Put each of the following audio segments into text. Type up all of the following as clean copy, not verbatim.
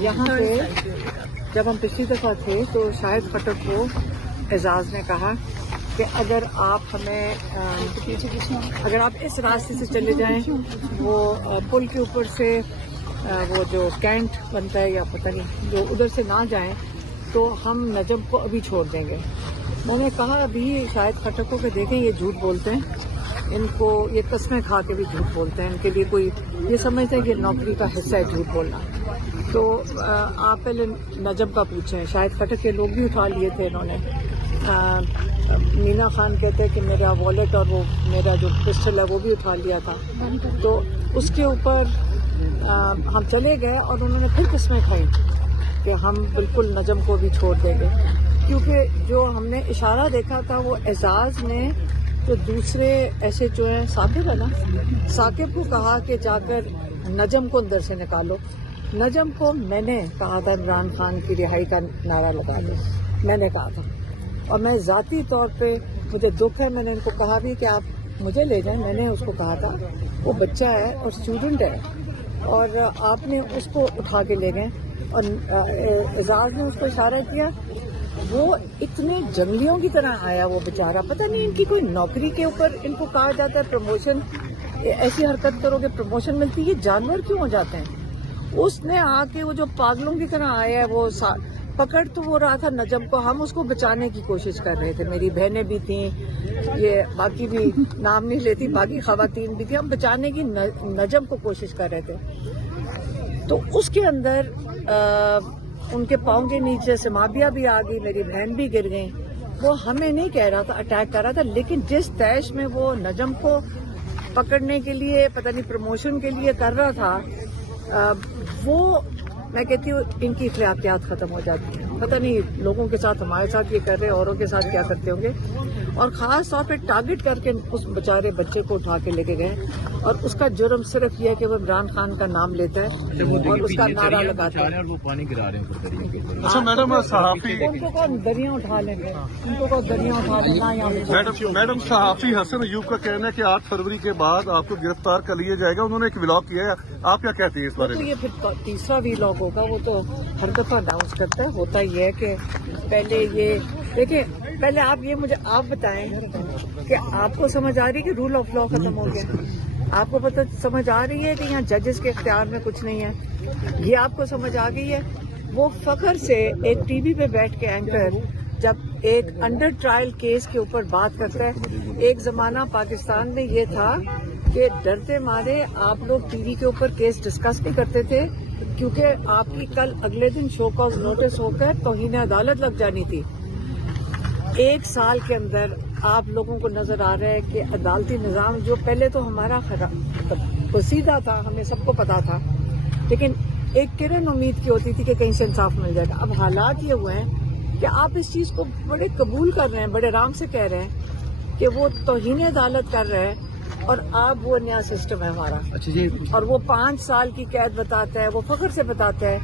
یہاں پہ جب ہم پچھلی دفعہ تھے تو شاہد خٹک کو اعزاز نے کہا کہ اگر آپ ہمیں اگر آپ اس راستے سے چلے جائیں وہ پل کے اوپر سے وہ جو کینٹ بنتا ہے یا پتہ نہیں جو ادھر سے نہ جائیں تو ہم نجم کو ابھی چھوڑ دیں گے. میں نے کہا ابھی شاہد خٹک کو کہ دیکھیں یہ جھوٹ بولتے ہیں, ان کو یہ قسمیں کھا کے بھی جھوٹ بولتے ہیں, ان کے لیے کوئی یہ سمجھتے ہیں کہ نوکری کا حصہ ہے جھوٹ بولنا. تو آپ پہلے نجم کا پوچھیں. شاہد خٹک کے لوگ بھی اٹھا لیے تھے انہوں نے. مینا خان کہتے ہیں کہ میرا والیٹ اور وہ میرا جو پسٹل ہے وہ بھی اٹھا لیا تھا. تو اس کے اوپر ہم چلے گئے اور انہوں نے پھر قسمیں کھائی کہ ہم بالکل نجم کو بھی چھوڑ دیں گے, کیونکہ جو ہم نے اشارہ دیکھا تھا وہ اعزاز نے جو دوسرے ایسے جو ہیں ثاقب ہے نا, ثاقب کو کہا کہ جا کر نجم کو اندر سے نکالو. نجم کو میں نے کہا تھا عمران خان کی رہائی کا نعرہ لگا دو, میں نے کہا تھا. اور میں ذاتی طور پہ مجھے دکھ ہے, میں نے ان کو کہا بھی کہ آپ مجھے لے جائیں. میں نے اس کو کہا تھا وہ بچہ ہے اور اسٹوڈنٹ ہے اور آپ نے اس کو اٹھا کے لے گئے. اور اعزاز نے اس کو اشارہ کیا, وہ اتنے جنگلیوں کی طرح آیا وہ بیچارہ. پتہ نہیں ان کی کوئی نوکری کے اوپر ان کو کہا جاتا ہے پروموشن, ایسی حرکت کرو کہ پروموشن ملتی ہے, جانور کیوں ہو جاتے ہیں. اس نے آ کے وہ جو پاگلوں کی طرح آیا ہے وہ پکڑ تو وہ رہا تھا نجم کو, ہم اس کو بچانے کی کوشش کر رہے تھے. میری بہنیں بھی تھیں, یہ باقی بھی نام نہیں لیتی, باقی خواتین بھی تھیں, ہم بچانے کی نجم کو کوشش کر رہے تھے. تو اس کے اندر ان کے پاؤں کے نیچے سمابیہ بھی آ گئی, میری بہن بھی گر گئی. وہ ہمیں نہیں کہہ رہا تھا اٹیک کر رہا تھا, لیکن جس تیش میں وہ نجم کو پکڑنے کے لیے پتہ نہیں پروموشن کے لیے کر رہا تھا, وہ میں کہتی ہوں ان کی اخلاقیات ختم ہو جاتی ہیں. پتہ نہیں لوگوں کے ساتھ ہمارے ساتھ یہ کر رہے ہیں, اوروں کے ساتھ کیا کرتے ہوں گے. اور خاص طور پہ ٹارگٹ کر کے اس بیچارے بچے کو اٹھا کے لے کے گئے, اور اس کا جرم صرف یہ ہے کہ وہ عمران خان کا نام لیتا ہے اور اس کا نعرہ لگاتا ہے. وہ پانی گرا رہے ہیں. اچھا میڈم, صحافی ان کو کون دریا اٹھا لیں گے, ان کو کون دریا اٹھا لینا. میڈم صحافی حسن ایوب کا کہنا ہے کہ 8 فروری کے بعد آپ کو گرفتار کر لیا جائے گا. انہوں نے ایک ولاگ کیا ہے, آپ کیا کہتے ہیں اس بارے تو میں؟ یہ پھر تیسرا ویلاگ ہوگا, وہ تو ہر دفعہ اناؤنس کرتا ہے. ہوتا یہ ہے کہ پہلے یہ دیکھیں, پہلے آپ یہ مجھے آپ بتائیں کہ آپ کو سمجھ آ رہی ہے کہ رول آف لا ختم ہو گیا؟ آپ کو پتہ سمجھ آ رہی ہے کہ یہاں ججز کے اختیار میں کچھ نہیں ہے؟ یہ آپ کو سمجھ آ گئی ہے؟ وہ فخر سے ایک ٹی وی پہ بیٹھ کے اینکر جب ایک انڈر ٹرائل کیس کے اوپر بات کرتا ہے. ایک زمانہ پاکستان میں یہ تھا کہ ڈرتے مارے آپ لوگ ٹی وی کے اوپر کیس ڈسکس نہیں کرتے تھے, کیونکہ آپ کی کل اگلے دن شو کاز نوٹس ہو کر توہین عدالت لگ جانی تھی. 1 سال کے اندر آپ لوگوں کو نظر آ رہا ہے کہ عدالتی نظام جو پہلے تو ہمارا پسیدہ تھا, ہمیں سب کو پتا تھا, لیکن ایک کرن امید کی ہوتی تھی کہ کہیں سے انصاف مل جائے گا. اب حالات یہ ہوئے ہیں کہ آپ اس چیز کو بڑے قبول کر رہے ہیں, بڑے آرام سے کہہ رہے ہیں کہ وہ توہین عدالت کر رہے ہیں, اور اب وہ نیا سسٹم ہے ہمارا. اور وہ 5 سال کی قید بتاتا ہے, وہ فخر سے بتاتا ہے,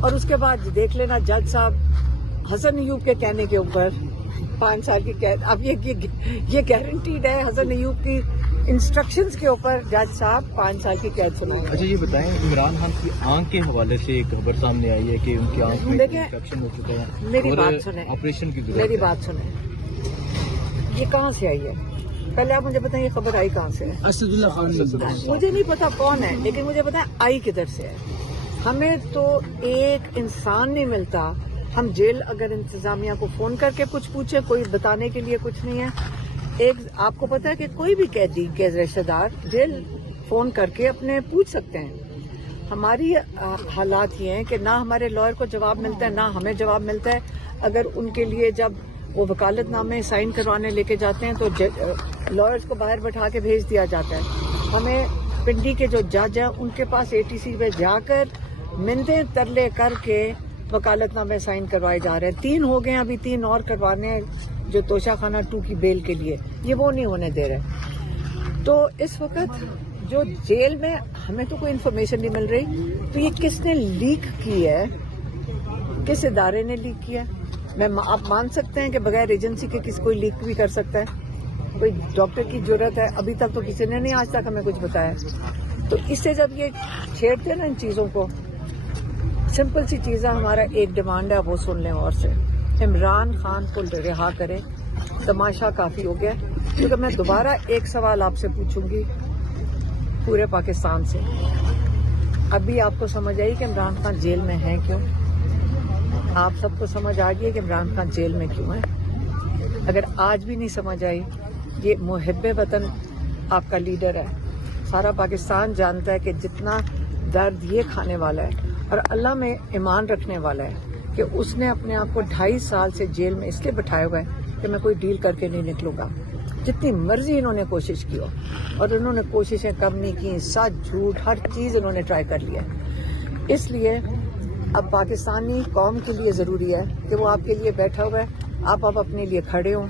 اور اس کے بعد دیکھ لینا جج صاحب حسن ایوب کے کہنے کے اوپر 5 سال کی قید. اب یہ گارنٹیڈ ہے حسن ایوب کی انسٹرکشنز کے اوپر جج صاحب 5 سال کی قید سنائیں گے. اچھا یہ بتائیں, عمران خان کی آنکھ کے حوالے سے ایک خبر سامنے آئی ہے کہ ان کی آنکھ میں انفیکشن ہو چکا ہے. میری بات سنیں, آپریشن کی میری بات سنیں, یہ کہاں سے آئی ہے؟ پہلے آپ مجھے بتائیں یہ خبر آئی کہاں سے ہے؟ اسد اللہ خان. مجھے نہیں پتا کون ہے, لیکن مجھے بتائیں آئی کدھر سے ہے. ہمیں تو ایک انسان نہیں ملتا. ہم جیل اگر انتظامیہ کو فون کر کے کچھ پوچھیں, کوئی بتانے کے لیے کچھ نہیں ہے. ایک آپ کو پتا ہے کہ کوئی بھی قیدی کے رشتہ دار جیل فون کر کے اپنے پوچھ سکتے ہیں. ہماری حالات یہ ہیں کہ نہ ہمارے لائر کو جواب ملتا ہے, نہ ہمیں جواب ملتا ہے. اگر ان کے لیے جب وہ وکالت نامے سائن کروانے لے کے جاتے ہیں تو لائرز کو باہر بٹھا کے بھیج دیا جاتا ہے. ہمیں پنڈی کے جو جج ہیں ان کے پاس ATC پہ جا کر منتیں ترلے کر کے وکالت نامے سائن کروائے جا رہے ہیں. 3 ہو گئے ہیں, ابھی 3 اور کروانے ہیں جو توشہ خانہ 2 کی بیل کے لیے, یہ وہ نہیں ہونے دے رہے. تو اس وقت جو جیل میں ہمیں تو کوئی انفارمیشن نہیں مل رہی, تو یہ کس نے لیک کی ہے, کس ادارے نے لیک کیا ہے؟ آپ مان سکتے ہیں کہ بغیر ایجنسی کے کوئی لیک بھی کر سکتا ہے؟ کوئی ڈاکٹر کی ضرورت ہے, ابھی تک تو کسی نے نہیں آج تک ہمیں کچھ بتایا. تو اس سے جب یہ چھیڑتے ہیں نا ان چیزوں کو, सिंपल सी चीज़ है, हमारा एक डिमांड है, वो सुन लें और से, इमरान खान को रिहा करें। तमाशा काफ़ी हो गया, क्योंकि मैं दोबारा एक सवाल आपसे पूछूंगी पूरे पाकिस्तान से। अभी आपको समझ आई कि इमरान खान जेल में हैं क्यों? आप सबको समझ आ गई कि इमरान खान जेल में क्यों है? अगर आज भी नहीं समझ आई, ये मुहिब्बे वतन आपका लीडर है, सारा पाकिस्तान जानता है कि जितना दर्द ये खाने वाला है और अल्लाह में ईमान रखने वाला है कि उसने अपने आप को 2.5 साल से जेल में इसलिए बैठाया हुआ है कि मैं कोई डील करके नहीं निकलूंगा। जितनी मर्जी इन्होंने कोशिश की हो, और इन्होंने कोशिशें कम नहीं की, सच झूठ हर चीज़ इन्होंने ट्राई कर लिया। इसलिए अब पाकिस्तानी कौम के लिए ज़रूरी है कि वो आपके लिए बैठा हुआ है, आप अपने लिए खड़े हों,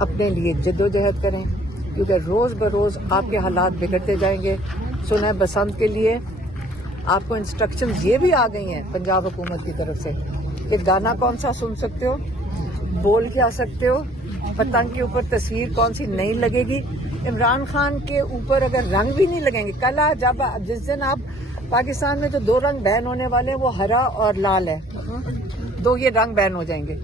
अपने लिए जद्दोजहद करें, क्योंकि रोज़ बरोज़ आपके हालात बिगड़ते जाएंगे। सुना बसंत के लिए आपको इंस्ट्रक्शंस ये भी आ गई हैं पंजाब हुकूमत की तरफ से कि गाना कौन सा सुन सकते हो, बोल क्या सकते हो, पतंग के ऊपर तस्वीर कौन सी नहीं लगेगी। इमरान खान के ऊपर अगर रंग भी नहीं लगेंगे, कल जब जिस दिन आप पाकिस्तान में जो 2 रंग बैन होने वाले हैं वो हरा और लाल है, 2 ये रंग बैन हो जाएंगे।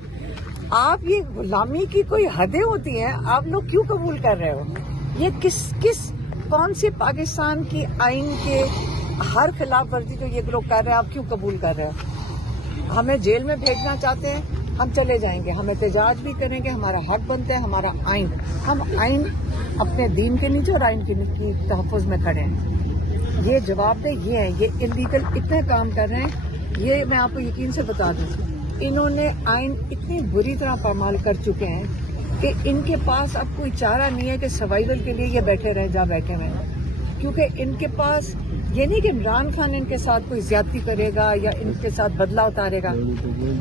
आप ये गुलामी की कोई हदें होती हैं, आप लोग क्यों कबूल कर रहे हो? ये कौन सी पाकिस्तान की आइन के हर खिलाफ वर्जी जो ये लोग कर रहे हैं, आप क्यों कबूल कर रहे हो? हमें जेल में भेजना चाहते हैं, हम चले जाएंगे, हम एहतजाज भी करेंगे, हमारा हक बनता है, हमारा आइन, हम आइन अपने दीन के नीचे और आइन की तहफ़्फ़ुज़ में खड़े हैं। ये जवाबदेह ये है, ये इल्लीगल इतने काम कर रहे हैं, ये मैं आपको यकीन से बता दूं, इन्होंने आइन इतनी बुरी तरह पामाल कर चुके हैं कि इनके पास अब कोई चारा नहीं है कि सर्वाइवल के लिए ये बैठे रहे जहाँ बैठे हुए हैं। क्योंकि इनके पास ये नहीं कि इमरान खान इनके साथ कोई ज्यादती करेगा या इनके साथ बदला उतारेगा,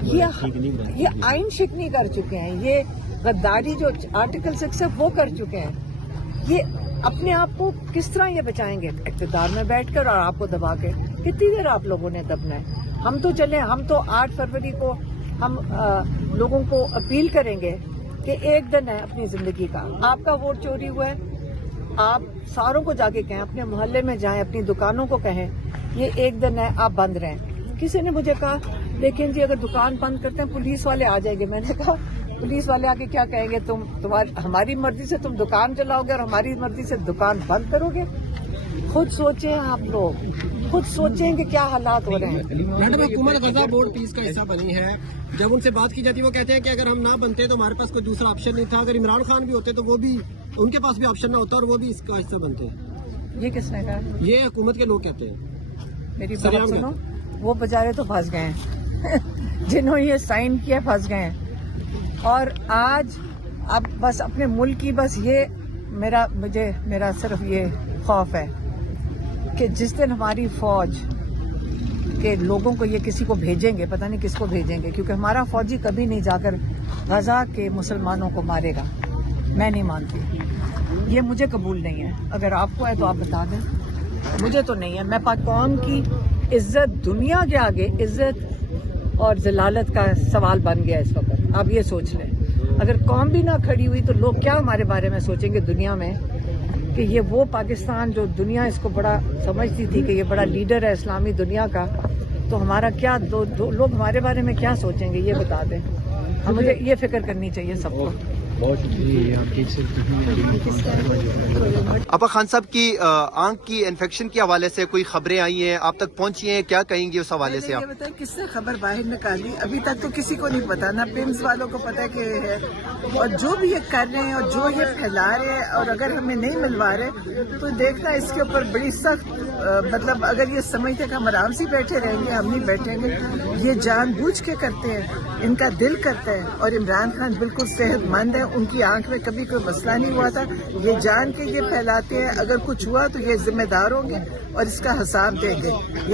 ये आइन शिकनी कर चुके हैं, ये गद्दारी जो आर्टिकल 6 है वो कर चुके हैं। ये अपने आप को किस तरह ये बचाएंगे? इक़्तिदार में बैठकर और आपको दबा के। कितनी देर आप लोगों ने दबना है? हम तो चले, हम तो 8 फरवरी को हम लोगों को अपील करेंगे कि एक दिन है अपनी जिंदगी का, आपका वोट चोरी हुआ है, आप सारों को जाके कहें, अपने मोहल्ले में जाएं, अपनी दुकानों को कहें ये एक दिन है, आप बंद रहें। किसी ने मुझे कहा लेकिन जी अगर दुकान बंद करते हैं पुलिस वाले आ जाएंगे। मैंने कहा पुलिस वाले आके क्या कहेंगे? हमारी मर्जी से तुम दुकान चलाओगे और हमारी मर्जी से दुकान बंद करोगे? खुद सोचें, आप लोग खुद सोचें कि क्या हालात हो रहे हैं। मैडम, हुकूमत गजा बोर्ड पीस का हिस्सा बनी है, जब उनसे बात की जाती है वो कहते हैं कि अगर हम ना बनते तो हमारे पास कोई दूसरा ऑप्शन नहीं था, अगर इमरान खान भी होते तो वो भी, उनके पास भी ऑप्शन ना होता और वो भी इसका हिस्सा बनते हैं। ये किसने कहा? ये हुकूमत के लोग कहते हैं। मेरी बात सुनो, वो बेचारे तो फंस गए हैं जिन्होंने ये साइन किया फंस गए हैं। और आज अब बस अपने मुल्क की बस ये मेरा सिर्फ ये खौफ है कि जिस दिन हमारी फौज के लोगों को ये किसी को भेजेंगे, पता नहीं किसको भेजेंगे, क्योंकि हमारा फौजी कभी नहीं जाकर गजा के मुसलमानों को मारेगा। मैं नहीं मानती, ये मुझे कबूल नहीं है। अगर आपको है तो आप बता दें, मुझे तो नहीं है। मैं कौम की इज्जत, दुनिया के आगे इज्जत और जलालत का सवाल बन गया इस वक्त। आप ये सोच लें, अगर कौम भी ना खड़ी हुई तो लोग क्या हमारे बारे में सोचेंगे दुनिया में कि ये वो पाकिस्तान जो दुनिया इसको बड़ा समझती थी कि ये बड़ा लीडर है इस्लामी दुनिया का, तो हमारा क्या लोग हमारे बारे में क्या सोचेंगे ये बता दें। मुझे ये फिक्र करनी चाहिए सबको। बहुत शुक्रिया आपकी। आपा खान साहब की आंख की इन्फेक्शन के हवाले से कोई खबरें आई हैं, आप तक पहुंची हैं, क्या कहेंगी उस हवाले से आप? ये बताएं किससे खबर बाहर निकाली? अभी तक तो किसी को नहीं पता, ना पिम्स वालों को पता कि है, और जो भी ये कर रहे हैं और जो ये फैला रहे हैं, और अगर हमें नहीं मिलवा रहे तो देखना इसके ऊपर बड़ी सख्त, मतलब अगर ये समझते कि हम आराम से बैठे रहेंगे, हम नहीं बैठेंगे। ये जानबूझ के करते हैं, इनका दिल करता है। और इमरान खान बिल्कुल सेहतमंद है, उनकी आंख में कभी कोई मसला नहीं हुआ था। ये जान के ये फैलाते हैं, अगर कुछ हुआ तो ये जिम्मेदार होंगे और इसका हिसाब देंगे।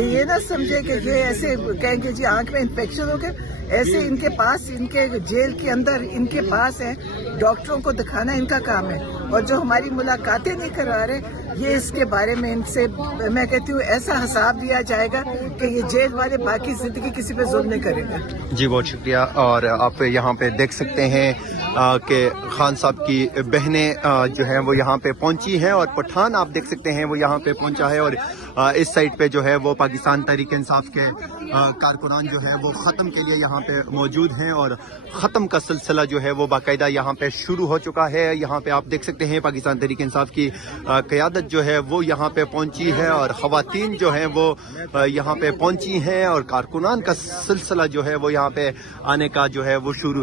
ये ना समझे कि ये ऐसे कहेंगे जी आंख में इन्फेक्शन हो गया, ऐसे इनके पास, इनके जेल के अंदर इनके पास है, डॉक्टरों को दिखाना इनका काम है। और जो हमारी मुलाकातें नहीं करवा रहे, ये इसके बारे में इनसे मैं कहती हूँ ऐसा हिसाब दिया जाएगा कि ये जेल वाले बाकी जिंदगी किसी पे जुल्म नहीं करेंगे। जी बहुत शुक्रिया। और आप यहाँ पे देख सकते हैं कि खान साहब की बहनें जो हैं वो यहाँ पे पहुँची हैं, और पठान आप देख सकते हैं वो यहाँ पे पहुँचा है। और इस साइड पे जो है वो पाकिस्तान तहरीक इंसाफ के कारकुनान जो है वो ख़त्म के लिए यहाँ पे मौजूद हैं और ख़त्म का सिलसिला जो है वो बाकायदा यहाँ पे शुरू हो चुका है। यहाँ पे आप देख सकते हैं पाकिस्तान तहरीक इंसाफ की क़यादत जो है वो यहाँ पे पहुँची है और ख़वातीन जो हैं वो यहाँ पे पहुँची हैं और कारकुनान का सिलसिला जो है वो यहाँ पे आने का जो है वो शुरू